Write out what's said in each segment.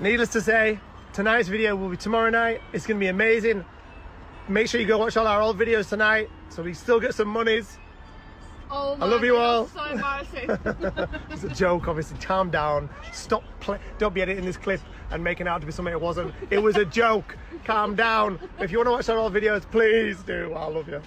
Needless to say, tonight's video will be tomorrow night. It's going to be amazing. Make sure you go watch all our old videos tonight so we still get some monies. Oh I love you all. So embarrassing. It's a joke, obviously. Calm down. Stop. Don't be editing this clip and making it out to be something it wasn't. It was a joke. Calm down. If you want to watch our old videos, please do. I love you.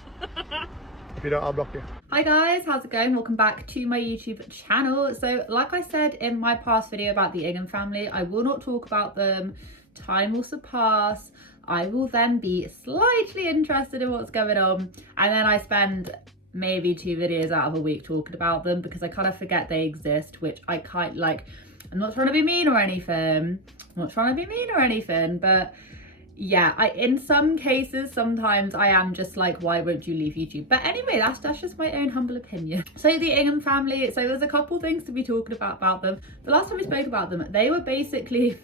If you don't, I'll block you. Hi guys, how's it going? Welcome back to my YouTube channel. So like I said in my past video about the INGHAM family, I will not talk about them. Time will surpass. I will then be slightly interested in what's going on, and then I spend maybe 2 videos out of a week talking about them because I kind of forget they exist, which I kind like. I'm not trying to be mean or anything. But yeah, in some cases, sometimes I am just like, why won't you leave YouTube? But anyway, that's just my own humble opinion. So the INGHAM family, so there's a couple things to be talking about them. The last time we spoke about them, they were basically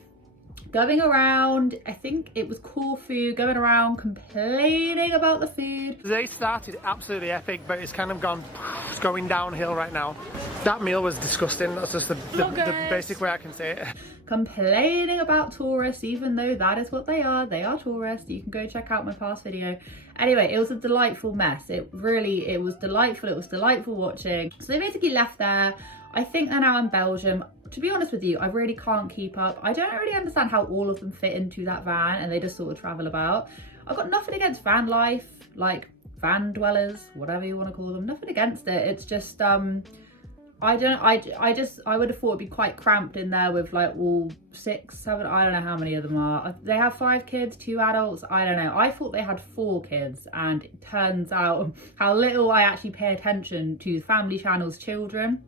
going around, I think it was Corfu, going around complaining about the food. They started absolutely epic, but it's kind of it's going downhill right now. That meal was disgusting. That's just the basic way I can say it. Complaining about tourists, even though that is what they are tourists. You can go check out my past video. Anyway, it was a delightful mess. It was delightful watching. So they basically left there. I think they're now in Belgium. To be honest with you, I really can't keep up. I don't really understand how all of them fit into that van and they just sort of travel about. I've got nothing against van life, like van dwellers, whatever you want to call them. Nothing against it. It's just I would have thought it'd be quite cramped in there with like all 6, 7, I don't know how many of them are. They have 5 kids, 2 adults, I don't know. I thought they had 4 kids, and it turns out how little I actually pay attention to Family Channel's children.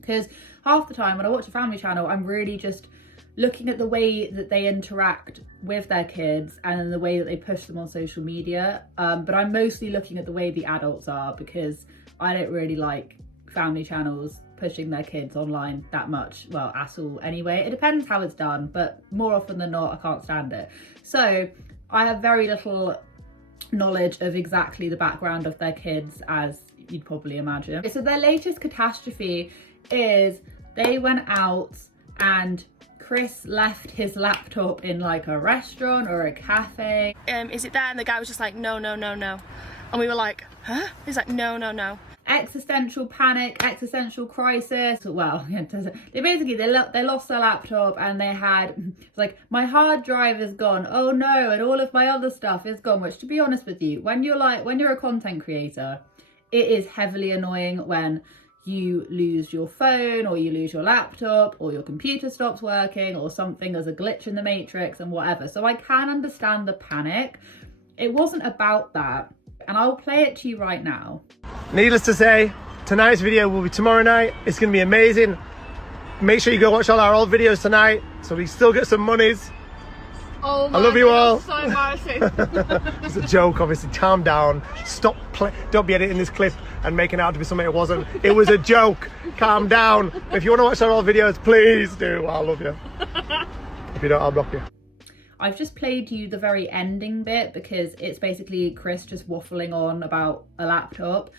Because half the time when I watch a Family Channel, I'm really just looking at the way that they interact with their kids and then the way that they push them on social media. But I'm mostly looking at the way the adults are, because I don't really like Family Channels pushing their kids online that much. Well, at all anyway. It depends how it's done, but more often than not, I can't stand it. So I have very little knowledge of exactly the background of their kids, as you'd probably imagine. So their latest catastrophe is they went out and Chris left his laptop in like a restaurant or a cafe. Is it there? And the guy was just like, no. And we were like, huh? He's like, no. Existential panic, existential crisis. Well, they lost their laptop and they had, it's like, my hard drive is gone. Oh no, and all of my other stuff is gone. Which, to be honest with you, when you're a content creator, it is heavily annoying when you lose your phone or you lose your laptop or your computer stops working or something, there's a glitch in the matrix and whatever. So I can understand the panic. It wasn't about that. And I'll play it to you right now. Needless to say, tonight's video will be tomorrow night. It's going to be amazing. Make sure you go watch all our old videos tonight so we still get some monies. Oh I love you all. So embarrassing. It's a joke, obviously. Calm down. Stop. Don't be editing this clip and making it out to be something it wasn't. It was a joke. Calm down. If you want to watch our old videos, please do. I love you. If you don't, I'll block you. I've just played you the very ending bit because it's basically Chris just waffling on about a laptop.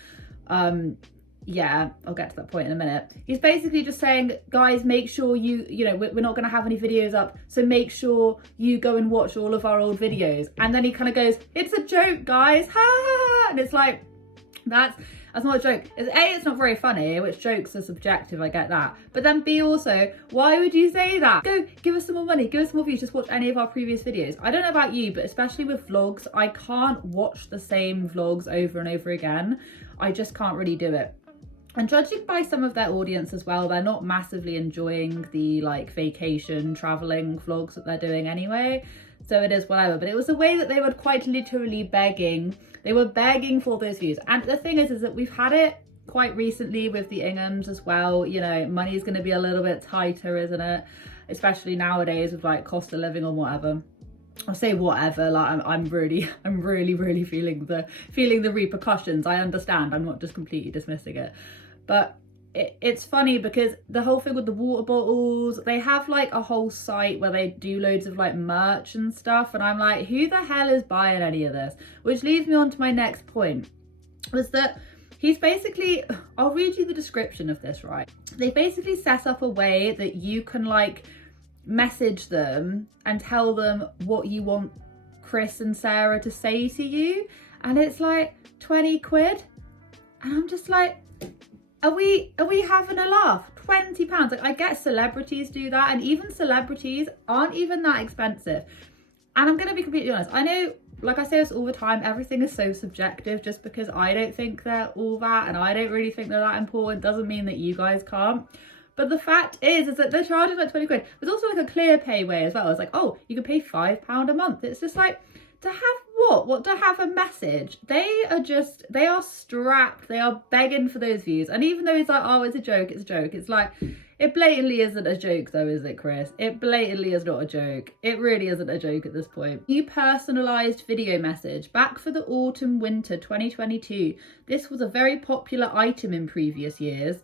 Yeah, I'll get to that point in a minute. He's basically just saying, guys, make sure you know, we're not going to have any videos up, so make sure you go and watch all of our old videos. And then he kind of goes, it's a joke, guys, ha ha ha. And it's like, that's not a joke. It's not very funny, which jokes are subjective, I get that. But then B, also, why would you say that? Go, give us some more money, give us some more views, just watch any of our previous videos. I don't know about you, but especially with vlogs, I can't watch the same vlogs over and over again. I just can't really do it. And judging by some of their audience as well, they're not massively enjoying the like vacation traveling vlogs that they're doing anyway. So it is whatever. But it was a way that they were quite literally begging. They were begging for those views. And the thing is that we've had it quite recently with the INGHAMs as well. You know, money is going to be a little bit tighter, isn't it? Especially nowadays with like cost of living or whatever. I say whatever, like I'm really feeling the repercussions. I understand. I'm not just completely dismissing it. But it's funny because the whole thing with the water bottles, they have like a whole site where they do loads of like merch and stuff, and I'm like, who the hell is buying any of this? Which leads me on to my next point, was that he's basically, I'll read you the description of this, right? They basically set up a way that you can like message them and tell them what you want Chris and Sarah to say to you, and it's like 20 quid, and I'm just like, are we having a laugh? £20. Like, I get celebrities do that, and even celebrities aren't even that expensive. And I'm gonna be completely honest, I know, like I say this all the time, everything is so subjective. Just because I don't think they're all that and I don't really think they're that important doesn't mean that you guys can't. But the fact is that they're charging like 20 quid. There's also like a clear pay way as well. It's like, oh, you can pay £5 a month. It's just like, to have what? To have a message? They are strapped. They are begging for those views. And even though it's like, oh, it's a joke, it's a joke. It's like, it blatantly isn't a joke though, is it, Chris? It blatantly is not a joke. It really isn't a joke at this point. New personalised video message, back for the autumn winter 2022. This was a very popular item in previous years.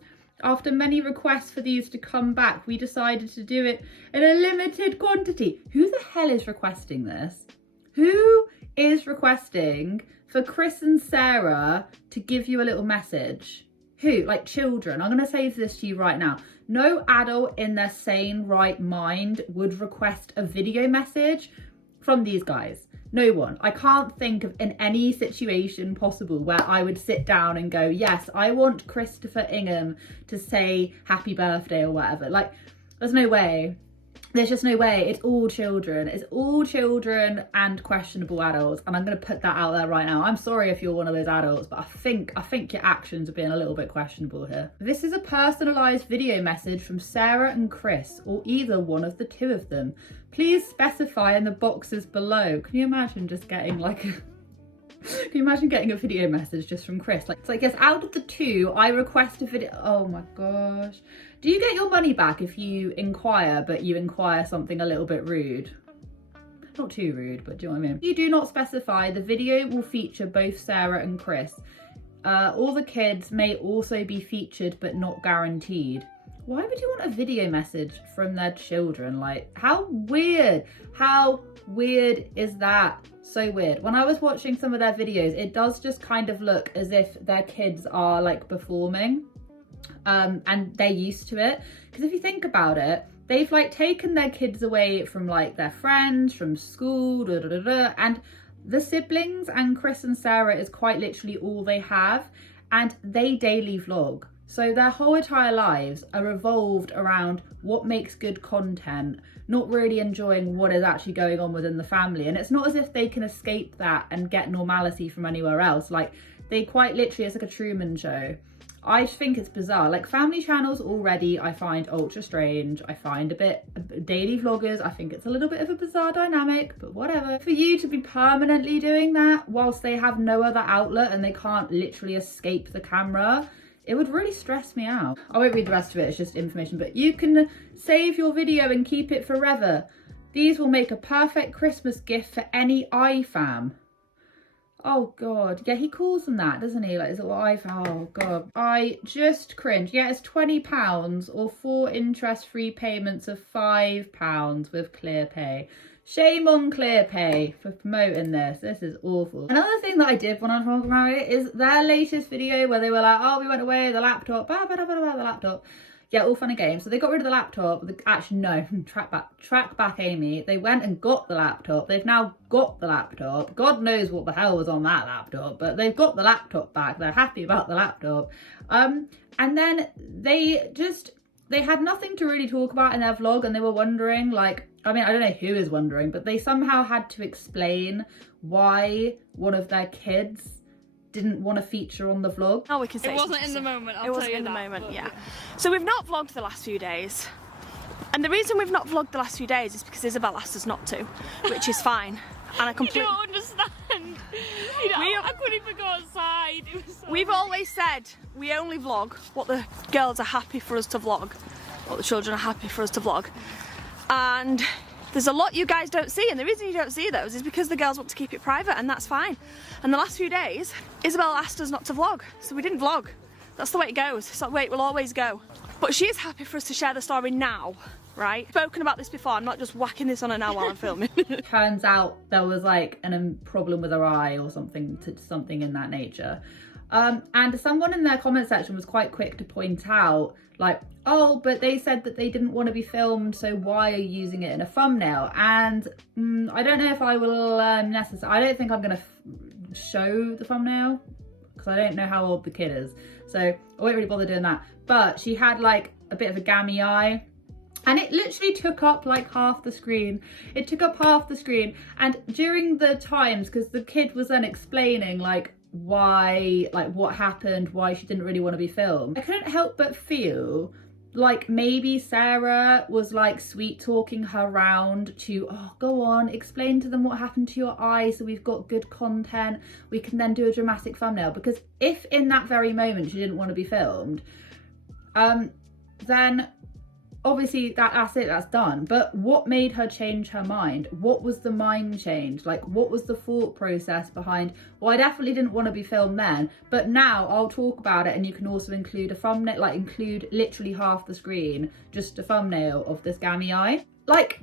After many requests for these to come back, we decided to do it in a limited quantity. Who the hell is requesting this? Who is requesting for Chris and Sarah to give you a little message? Who? Like children? I'm going to say this to you right now. No adult in their sane right mind would request a video message from these guys. No one. I can't think of in any situation possible where I would sit down and go, yes, I want Christopher Ingham to say happy birthday or whatever. Like, there's no way. There's just no way. It's all children. It's all children and questionable adults. And I'm going to put that out there right now. I'm sorry if you're one of those adults, but I think your actions are being a little bit questionable here. This is a personalised video message from Sarah and Chris, or either one of the two of them. Please specify in the boxes below. Can you imagine just getting like a... Can you imagine getting a video message just from Chris? Like, it's like, yes, out of the two, I request a video. Oh my gosh. Do you get your money back if you inquire, but you inquire something a little bit rude? Not too rude, but do you know what I mean? If you do not specify, the video will feature both Sarah and Chris. All the kids may also be featured, but not guaranteed. Why would you want a video message from their children? Like, how weird? How weird is that? So weird. When I was watching some of their videos, it does just kind of look as if their kids are like performing, and they're used to it. Because if you think about it, they've like taken their kids away from like their friends, from school, and the siblings and Chris and Sarah is quite literally all they have, and they daily vlog. So their whole entire lives are revolved around what makes good content, not really enjoying what is actually going on within the family. And it's not as if they can escape that and get normality from anywhere else. Like, they quite literally, it's like a Truman Show. I think it's bizarre. Like, family channels already I find ultra strange. I find a bit daily vloggers, I think it's a little bit of a bizarre dynamic, but whatever. For you to be permanently doing that whilst they have no other outlet and they can't literally escape the camera, it would really stress me out. I won't read the rest of it, it's just information, but you can save your video and keep it forever. These will make a perfect Christmas gift for any IFAM. Oh God, yeah, he calls them that, doesn't he? Like, is it what IFAM? Oh God, I just cringe. Yeah, it's £20 or 4 interest-free payments of £5 with ClearPay. Shame on ClearPay for promoting this. This is awful. Another thing that I did when I was talking about it is their latest video where they were like, oh, we went away, the laptop, the laptop. Yeah, all fun and games. So they got rid of the laptop. Actually, no, track back Amy. They went and got the laptop. They've now got the laptop. God knows what the hell was on that laptop, but they've got the laptop back. They're happy about the laptop. And then they had nothing to really talk about in their vlog, and they were wondering, like, I mean, I don't know who is wondering, but they somehow had to explain why one of their kids didn't want to feature on the vlog. Oh, we can say it wasn't in the moment. It wasn't in the moment, yeah. So we've not vlogged the last few days, and the reason we've not vlogged the last few days is because Isabel asked us not to, which is fine. And I completely... You don't understand. I couldn't even go outside. It was so we've always said we only vlog what the girls are happy for us to vlog, what the children are happy for us to vlog. And there's a lot you guys don't see, and the reason you don't see those is because the girls want to keep it private, and that's fine. And the last few days, Isabel asked us not to vlog, so we didn't vlog. That's the way it goes. It's the way it will always go. But she is happy for us to share the story now, right? Spoken about this before, I'm not just whacking this on her now while I'm filming. Turns out there was like a problem with her eye or something in that nature. And someone in their comment section was quite quick to point out, like, oh, but they said that they didn't want to be filmed, so why are you using it in a thumbnail? And I don't know if I will I don't think I'm going to show the thumbnail, because I don't know how old the kid is. So I won't really bother doing that. But she had like a bit of a gammy eye. And it literally took up like half the screen. It took up half the screen. And during the times, because the kid was then explaining like why, like what happened, why she didn't really want to be filmed, I couldn't help but feel like maybe Sarah was like sweet talking her round to, oh, go on, explain to them what happened to your eye so we've got good content. We can then do a dramatic thumbnail. Because if in that very moment she didn't want to be filmed, then obviously that's it, that's done. But what made her change her mind? What was the mind change? Like, what was the thought process behind, well, I definitely didn't want to be filmed then, but now I'll talk about it and you can also include a thumbnail, like include literally half the screen, just a thumbnail of this gammy eye. Like,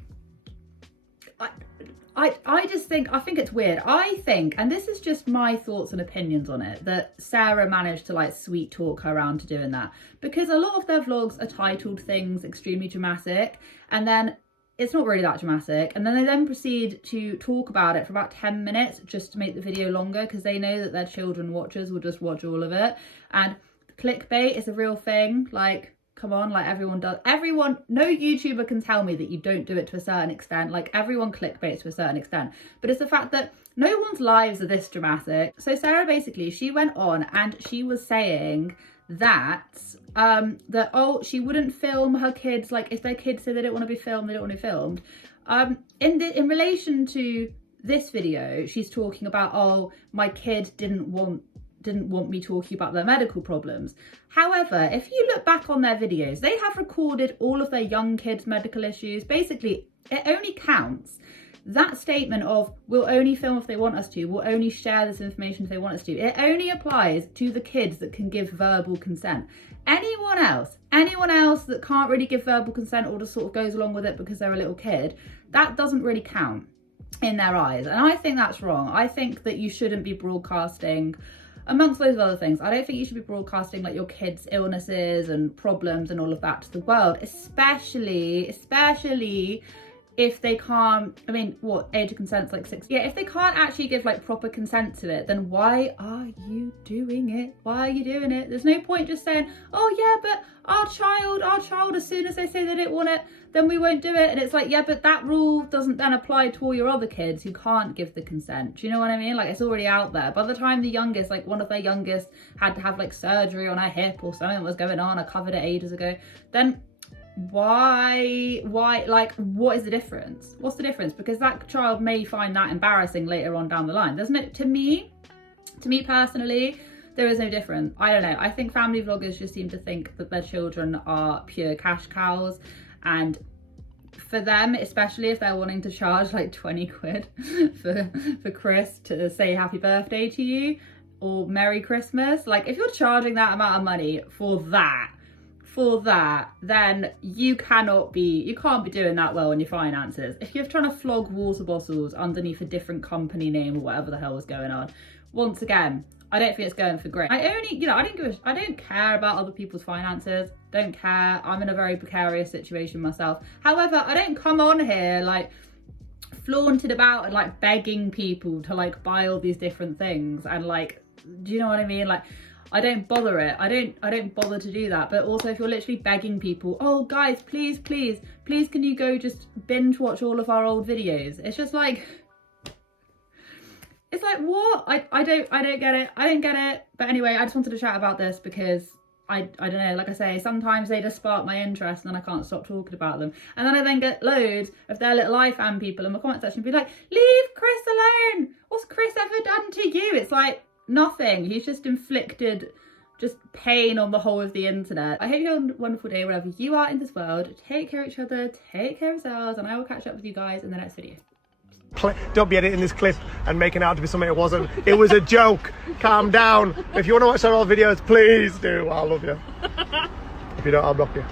I just think it's weird. I think, and this is just my thoughts and opinions on it, that Sarah managed to like sweet talk her around to doing that, because a lot of their vlogs are titled things extremely dramatic, and then it's not really that dramatic, and then they then proceed to talk about it for about 10 minutes just to make the video longer, because they know that their children watchers will just watch all of it. And clickbait is a real thing. Like, come on, like everyone does. Everyone, no YouTuber can tell me that you don't do it to a certain extent. Like, everyone clickbaits to a certain extent. But it's the fact that no one's lives are this dramatic. So Sarah basically, she went on and she was saying that oh, she wouldn't film her kids. Like, if their kids say they don't want to be filmed, they don't want to be filmed. In relation to this video, she's talking about, oh, my kid didn't want me talking about their medical problems. However, if you look back on their videos, they have recorded all of their young kids' medical issues. Basically, it only counts. That statement of, we'll only film if they want us to, we'll only share this information if they want us to, it only applies to the kids that can give verbal consent. Anyone else that can't really give verbal consent or just sort of goes along with it because they're a little kid, that doesn't really count in their eyes. And I think that's wrong. I think that you shouldn't be broadcasting, amongst loads of other things, I don't think you should be broadcasting like your kids' illnesses and problems and all of that to the world, especially if they can't, I mean, what, age of consent's like 6? Yeah, if they can't actually give like proper consent to it, then why are you doing it? Why are you doing it? There's no point just saying, oh yeah, but our child, as soon as they say they don't want it, then we won't do it. And it's like, yeah, but that rule doesn't then apply to all your other kids who can't give the consent. Do you know what I mean? Like, it's already out there. By the time the youngest, like one of their youngest had to have like surgery on her hip or something was going on, I covered it ages ago, then why, like, what is the difference? What's the difference? Because that child may find that embarrassing later on down the line. There's no, to me personally, there is no difference. I don't know. I think family vloggers just seem to think that their children are pure cash cows, and for them, especially if they're wanting to charge like 20 quid for Chris to say happy birthday to you or Merry Christmas, like if you're charging that amount of money for that, then you can't be doing that well in your finances. If you're trying to flog water bottles underneath a different company name or whatever the hell was going on, once again, I don't think it's going for great. I don't care about other people's finances. Don't care. I'm in a very precarious situation myself. However, I don't come on here like flaunted about and like begging people to like buy all these different things and like, do you know what I mean? Like, I don't bother it. I don't bother to do that. But also, if you're literally begging people, oh guys, please can you go just binge watch all of our old videos? It's just like, it's like, what? I don't get it. I don't get it. But anyway, I just wanted to chat about this because I don't know, like I say, sometimes they just spark my interest and then I can't stop talking about them. And then I then get loads of their little iFan people in my comment section be like, leave Chris alone. What's Chris ever done to you? It's like, nothing. He's just inflicted just pain on the whole of the internet. I hope you have a wonderful day wherever you are in this world. Take care of each other, take care of yourselves, and I will catch up with you guys in the next video. Don't be editing this clip and making it out to be something it wasn't. It was a joke. Calm down. If you want to watch our old videos, please do. I love you. If you don't, I'll block you.